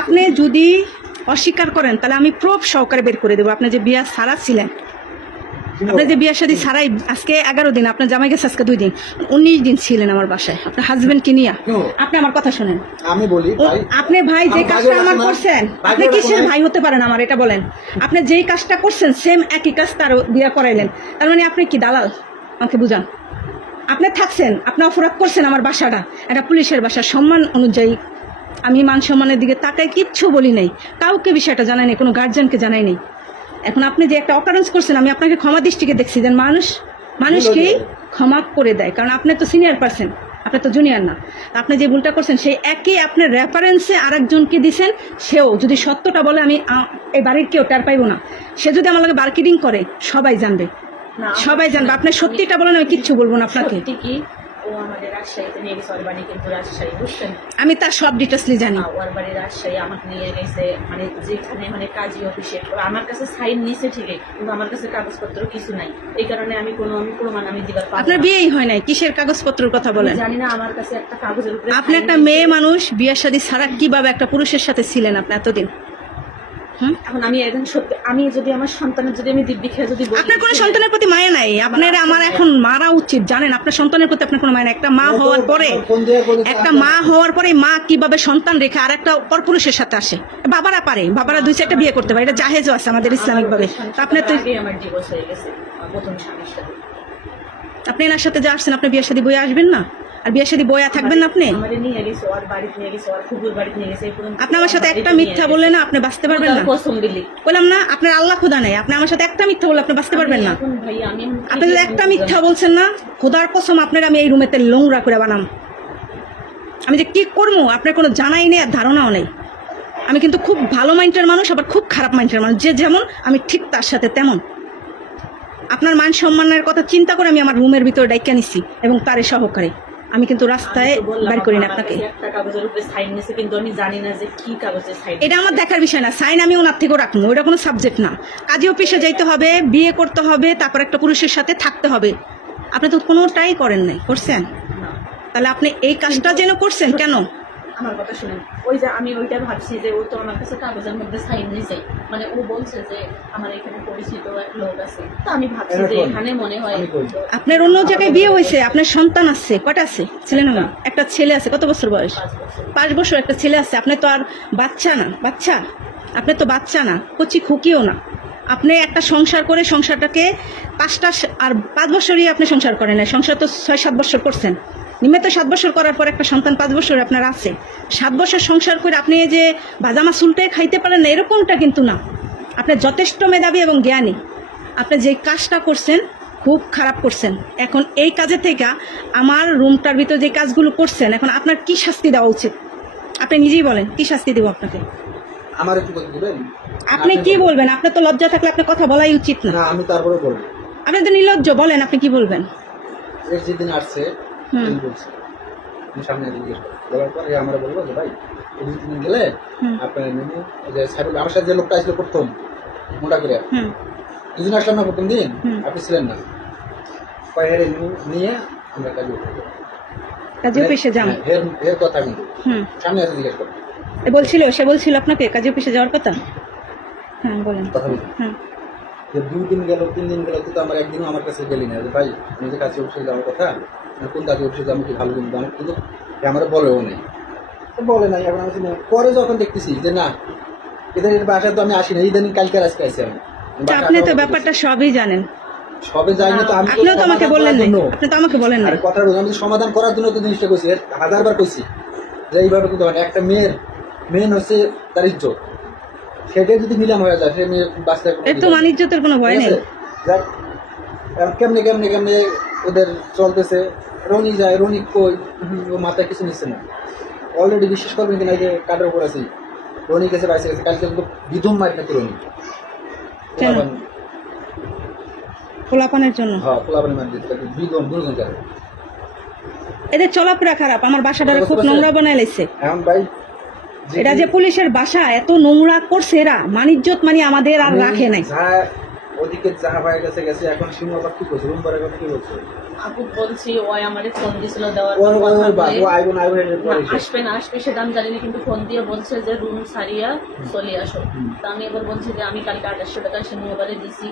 আপনি যদি অস্বীকার করেন তাহলে আমি প্রুফ সহকারে বের করে দেবো। আপনি যে বিয়া সারা ছিলেন, আপনি যে বিয়ার সাথে সারাই আজকে 11 দিন, আপনার জামাই গেছে আজকে 2 দিন, 19 দিন ছিলেন আমার বাসায় আপনার হাজবেন্ডকে নিয়ে। আপনি আমার কথা শোনেন, আমি বলি আপনি ভাই যে কাজটা আমার করছেন, আপনি কিসের ভাই হতে পারেন আমার, এটা বলেন। আপনি যেই কাজটা করছেন সেম একই কাজ তার বিয়া করাইলেন, তার মানে আপনি কি দালাল? আমাকে বুঝান। আপনি থাকছেন, আপনি অপরাধ করছেন আমার বাসাটা, এটা পুলিশের বাসা, সম্মান অনুযায়ী আমি মান সম্মানের দিকে তাকাই, কিচ্ছু বলি নাই, কাউকে বিষয়টা জানাই নাই, কোনো গার্জিয়ানকে জানাই নাই। এখন আপনি যে একটা অকারেন্স করছেন, আমি আপনাকে ক্ষমা দৃষ্টিকে দেখছি যে মানুষকে ক্ষমা করে দেয়, কারণ আপনি তো সিনিয়র পার্সন, আপনি তো জুনিয়র না। আপনি যে ভুলটা করছেন সেই একই আপনার রেফারেন্সে আরেকজনকে দিছেন, সেও যদি সত্যটা বলে আমি এই বাড়ির কেউ টের পাইব না। সে যদি আমার লগে মার্কেটিং করে সবাই জানবে, সবাই জানবে। আপনি সত্যিটা বলেন, আমি কিচ্ছু বলবো না আপনাকে। ও আমাদের রাজশাহীতে নিয়ে গেছে, ওর বাড়ি কিন্তু রাজশাহী, বুঝছেন? আমি তার সব ডিটেলসলি জানি। ওর বাড়ি রাজশাহী, আমাকে নিয়ে গেছে মানে যেখানে মানে কাজী অফিসে, আমার কাছে সাইন নিছে ঠিকই, কিন্তু আমার কাছে কাগজপত্র কিছু নাই। এই কারণে আমি প্রমাণ আমি দিবার পারবো না। আপনার বিয়েই হয় নাই, কিসের কাগজপত্রের কথা বলেন? জানি না, আমার কাছে একটা কাগজের উপরে আপনি একটা মেয়ে মানুষ, বিয়ের শাদী ছাড়া কিভাবে একটা পুরুষের সাথে ছিলেন আপনি এতদিন? এখন আমি একজন সত্যি, আমি যদি আমার সন্তানের যদি আমি দিব্যি খেয়ে যদি বলি, আপনার কোনো সন্তানের প্রতি মায়া নাই, আপনার আমার এখন মারা উচিত, জানেন? আপনার সন্তানের প্রতি আপনার কোনো মায়া নাই। একটা মা হওয়ার পরে মা কিভাবে সন্তান রেখে আর একটা পরপুরুষের সাথে আসে? বাবারা পারে, বাবারা 2-4টা বিয়ে করতে পারে, এটা জাহেজও আছে আমাদের ইসলামিক ভাবে। আপনার তো আমার ডিভোর্স হয়ে গেছে প্রথম স্বামীর সাথে। আপনি এনার সাথে যা আসছেন, আপনি বিয়ের সাথে বইয়া আসবেন না? আর বিয়ের সাথে বইয়া থাকবেন না? আপনি আপনি আমার সাথে একটা মিথ্যা বললেন না, আপনি বাঁচতে পারবেন না। বললাম না, আপনার আল্লাহ খুদা নাই, আপনি আমার সাথে একটা মিথ্যা বললে আপনি বাঁচতে পারবেন না। আপনি যদি একটা মিথ্যা বলছেন না, খোদার কসম আপনার আমি এই রুমেতে নোংরা করে বানাম। আমি যে কি করবো আপনার কোনো জানাই নেই আর ধারণাও নেই। আমি কিন্তু খুব ভালো মাইন্ডের মানুষ, আবার খুব খারাপ মাইন্ডের মানুষ। যে যেমন আমি ঠিক তার সাথে তেমন। আপনার মান সম্মানের কথা চিন্তা করে আমি আমার রুমের ভিতরে ডাইকা নিছি এবং তারে সহকারে। আমি কিন্তু রাস্তায় বাইর করি না আপনাকে। এটা আমার দেখার বিষয় না, সাইন আমি ওনার থেকেও রাখবো, ওইটা কোনো সাবজেক্ট না। কাজী অফিসে যাইতে হবে, বিয়ে করতে হবে, তারপর একটা পুরুষের সাথে থাকতে হবে। আপনি তো কোনোটাই করেন নাই, করছেন? তাহলে আপনি এই কাজটা যেন করছেন কেন? আমার কথা শুনেন, ওই যে আমি ওইটা ভাবছি যে ও তো আমার কাছে কাগজের মধ্যে সাইন নিছে, মানে ও বলছে যে আমার এখানে পরিচিত এক লোক আছে, তো আমি ভাবছি যে এখানে মনে হয় আপনার অন্য জায়গায় বিয়ে হয়েছে, আপনার সন্তান আছে, কটা আছে? ছেলে না একটা ছেলে আছে। কত বছর বয়স? 5 বছর একটা ছেলে আছে। আপনি তো আর বাচ্চা না, বাচ্চা আপনি তো বাচ্চা না, কচি খুকিও না। আপনি একটা সংসার করে সংসারটাকে 5 বছরই আপনি সংসার করেন না, সংসার তো 6-7 বছর করছেন। নিম্নে তো 7 বছর করার পর একটা সন্তান 5 বছর আপনার আছে। 7 বছর সংসার করে আপনি যে বাজামা চুলটাই খাইতে পারেন না, এরকমটা কিন্তু না। আপনি যথেষ্ট মেধাবী এবং জ্ঞানী। আপনি যে কাজটা করছেন খুব খারাপ করছেন। এখন এই কাজে থেকে আমার রুমটার ভিতরে যে কাজগুলো করছেন, এখন আপনার কি শাস্তি দেওয়া উচিত? আপনি নিজেই বলেন, কি শাস্তি দেবো আপনাকে? আমার একটু কথা দিবেন? আপনি কি বলবেন? আপনার তো লজ্জা থাকলে আপনার কথা বলাই উচিত না। আমি তারপরে বলবো। আপনি তো নির্লজ্জ, বলেন আপনি কি বলবেন? এর যেদিন আসছে বলছি, আমি সামনে জিজ্ঞেস বলার পরে আমরা বলবো যে ভাই এই 2 দিন গেলে আপনার মেনু যে সাইডে আমার সাথে যে লোকটা আসলে প্রথম মোটা করে দুদিন আসলাম না প্রথম দিন, আপনি ছিলেন না, পায়ের নিয়ে আমরা কাজী অফিসে যান। এর কথা কিন্তু সামনে এসে জিজ্ঞেস করবো। সে বলছিল আপনাকে কাজী অফিসে যাওয়ার কথা? হ্যাঁ বলেন। কথা বলি যে 2 দিন গেল 3 দিন গেল, কিন্তু আমার একদিনও আমার কাছে গেলি না যে ভাই আমি যে কাজী অফিসে যাওয়ার কথা, কোন কাজী অফিসে যাবো কি ভালো কিন্তু আমার, কিন্তু আমার বলেও নেই, বলে নাই। এখন আমি পরে যখন দেখতেছি যে না এদের বাসায় তো আমি আসি না, ইদানিং কালকে আজকে আসি আমি। আপনি তো ব্যাপারটা সবই জানেন। সবে যাই না তো আমি, আপনিও তো আমাকে বললেন না, আপনি তো আমাকে বলেন না। আর কথা আমি সমাধান করার জন্য তো জিনিসটা কইছি, 1000বার কইছি যে এইভাবে কিন্তু একটা মেন হচ্ছে তার ইজ্জত, সেটা যদি নিলাম হয়ে যায় সে মেয়ে বাচ্চা এর তো মানিজ্যতের কোনো ভয় নেই। কেমনে কেমনে কেমনে ওদের চলতেছে। রনি যায়, রনি কই ও মাথায় কিছু নিচ্ছে না। অলরেডি বিশ্বাস করবেন কিনা যে কাটার উপর আছি, রনি গেছে বাইসে গেছে, কালকে কিন্তু বিধুম মার নাকি রনি পোলাপানের জন্য। হ্যাঁ পোলাপানের মার দিতে বিধুম দুর্গম করে। এদের চলাফেরা খারাপ, আমার বাসাটা খুব নোংরা বানায় লাইছে। এখন ভাই এটা যে পুলিশের বাসা এত নোংরা করছে, এরা মানিজ্যত মানে আমাদের আর রাখে নাই। ওদিকে যাহা ভাইয়ের কাছে গেছে, এখন শিমু আবার কি করছে, রুম করার কথা কি বলছে? আপু বলছি ওই আমারে ফোন দিছিল দেওয়ার ও পর কথা বা বলে, ও আইবো না আইবো এর পরে না, আসবে না আসবে সেটা আমি জানি না, কিন্তু ফোন দিয়ে বলছে যে রুম সারিয়া চলে আসো। তা আমি এবার বলছি যে আমি কালকে 2800 টাকা শিমু এবারে দিছি।